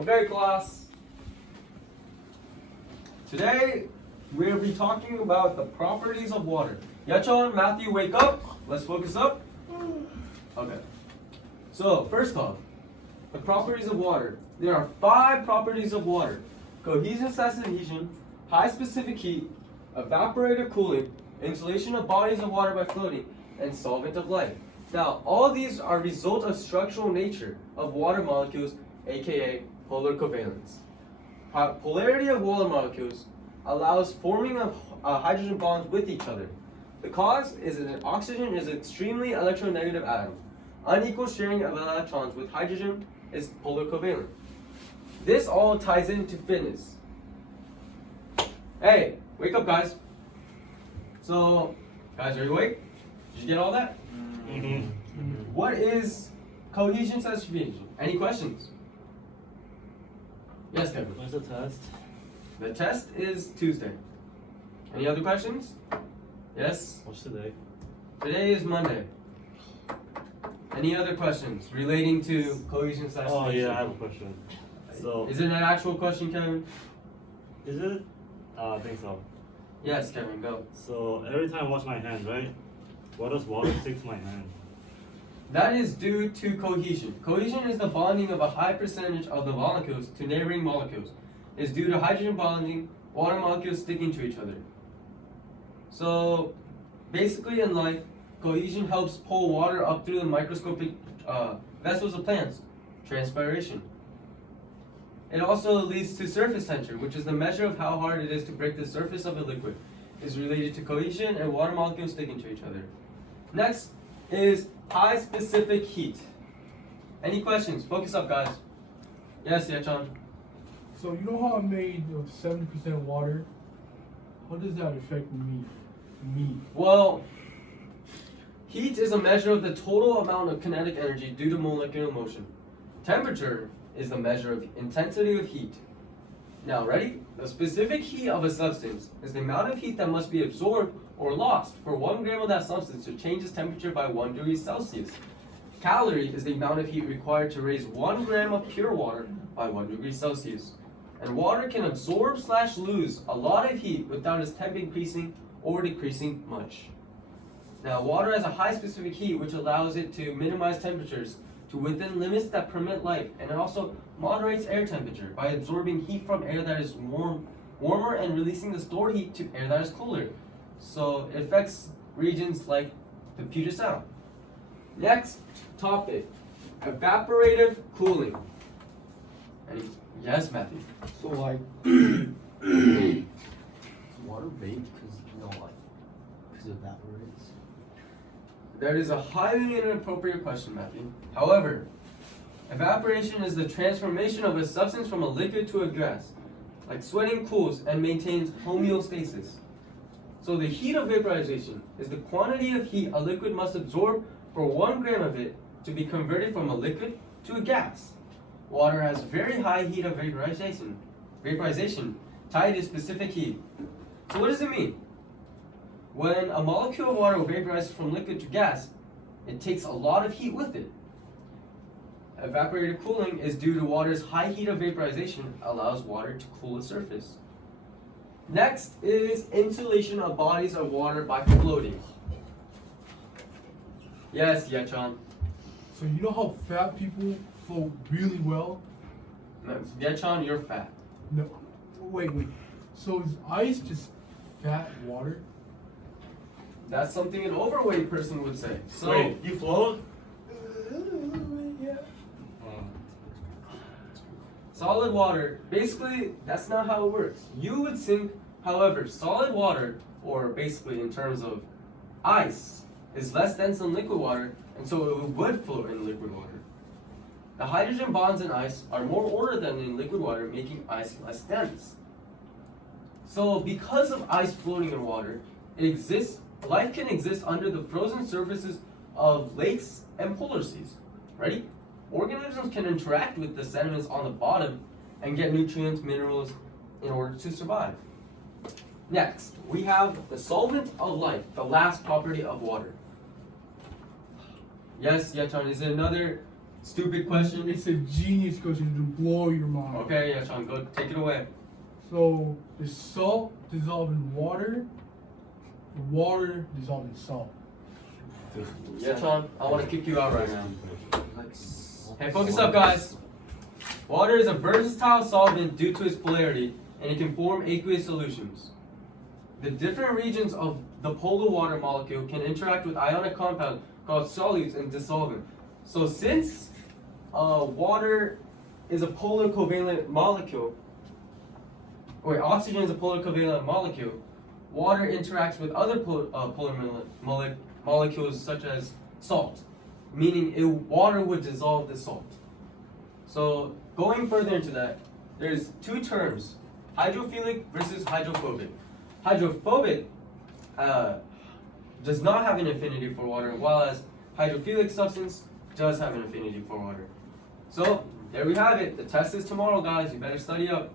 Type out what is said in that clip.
Okay, class. Today we'll be talking about the properties of water. Yachon, Matthew, wake up. Let's focus up. Okay. So, first off, the properties of water. There are 5 properties of water: cohesion/adhesion, high specific heat, evaporative cooling, insulation of bodies of water by floating, and solvent of light. Now, all these are result of structural nature of water molecules, aka polar covalence. Polarity of water molecules allows forming of hydrogen bonds with each other. The cause is that oxygen is an extremely electronegative atom. Unequal sharing of electrons with hydrogen is polar covalent. This all ties into fitness. Hey, wake up, guys. So, guys, are you awake? Did you get all that? Mm-hmm. What is cohesion/adhesion? Any questions? Yes, Kevin. When's the test? The test is Tuesday. Any other questions? Yes? What's today? Today is Monday. Any other questions relating to cohesion/adhesion? Oh yeah, I have a question. So Is it an actual question, Kevin? is it? I think so. Yes, Kevin, go. So every time I wash my hand, right? What does water stick to my hand? That is due to cohesion. Cohesion is the bonding of a high percentage of the molecules to neighboring molecules. It's due to hydrogen bonding, water molecules sticking to each other. So, basically in life, cohesion helps pull water up through the microscopic vessels of plants, transpiration. It also leads to surface tension, which is the measure of how hard it is to break the surface of a liquid. It's related to cohesion and water molecules sticking to each other. Next is high specific heat. Any questions? Focus up, guys. Yes, Yachan. So you know how I'm made of 70% water? How does that affect me? Well, heat is a measure of the total amount of kinetic energy due to molecular motion. Temperature is the measure of intensity of heat. Now, ready? The specific heat of a substance is the amount of heat that must be absorbed or lost for 1 gram of that substance to change its temperature by 1 degree Celsius. Calorie is the amount of heat required to raise 1 gram of pure water by 1 degree Celsius. And water can absorb/lose a lot of heat without its temp increasing or decreasing much. Now, water has a high specific heat which allows it to minimize temperatures to within limits that permit life, and it also moderates air temperature by absorbing heat from air that is warmer and releasing the stored heat to air that is cooler. So it affects regions like the Puget Sound. Next topic, evaporative cooling. Yes, Matthew. So like, is water baked because because it evaporates? That is a highly inappropriate question, Matthew. However, evaporation is the transformation of a substance from a liquid to a gas. Like sweating cools and maintains homeostasis. So the heat of vaporization is the quantity of heat a liquid must absorb for 1 gram of it to be converted from a liquid to a gas. Water has very high heat of vaporization tied to specific heat. So what does it mean? When a molecule of water vaporizes from liquid to gas, it takes a lot of heat with it. Evaporative cooling is due to water's high heat of vaporization allows water to cool the surface. Next is insulation of bodies of water by floating. Yes, Yachan. So you know how fat people float really well? No, Yachan, you're fat. No. Wait. So is ice just fat water? That's something an overweight person would say. So, Wait, you float? Yeah. solid water, basically, that's not how it works. You would sink, however, solid water, or basically in terms of ice, is less dense than liquid water, and so it would float in liquid water. The hydrogen bonds in ice are more ordered than in liquid water, making ice less dense. So, because of ice floating in water, life can exist under the frozen surfaces of lakes and polar seas. Ready? Organisms can interact with the sediments on the bottom and get nutrients, minerals in order to survive. Next, we have the solvent of life, the last property of water. Yes, Yachan, is it another Stupid question. It's a genius question to blow your mind. Okay, yeah, Sean, go take it away. So the salt dissolved in water, the water dissolved in salt. Yeah, Sean, I want to kick you out right now. Like, Hey, focus up, guys. Water is a versatile solvent due to its polarity, and it can form aqueous solutions. The different regions of the polar water molecule can interact with ionic compounds called solutes and dissolvent. So since water is a polar covalent molecule, oxygen is a polar covalent molecule, water interacts with other polar molecules such as salt, meaning water would dissolve the salt. So going further into that, there's two terms, hydrophilic versus hydrophobic. Hydrophobic does not have an affinity for water, while as hydrophilic substance does have an affinity for water. So there we have it. The test is tomorrow, guys. You better study up.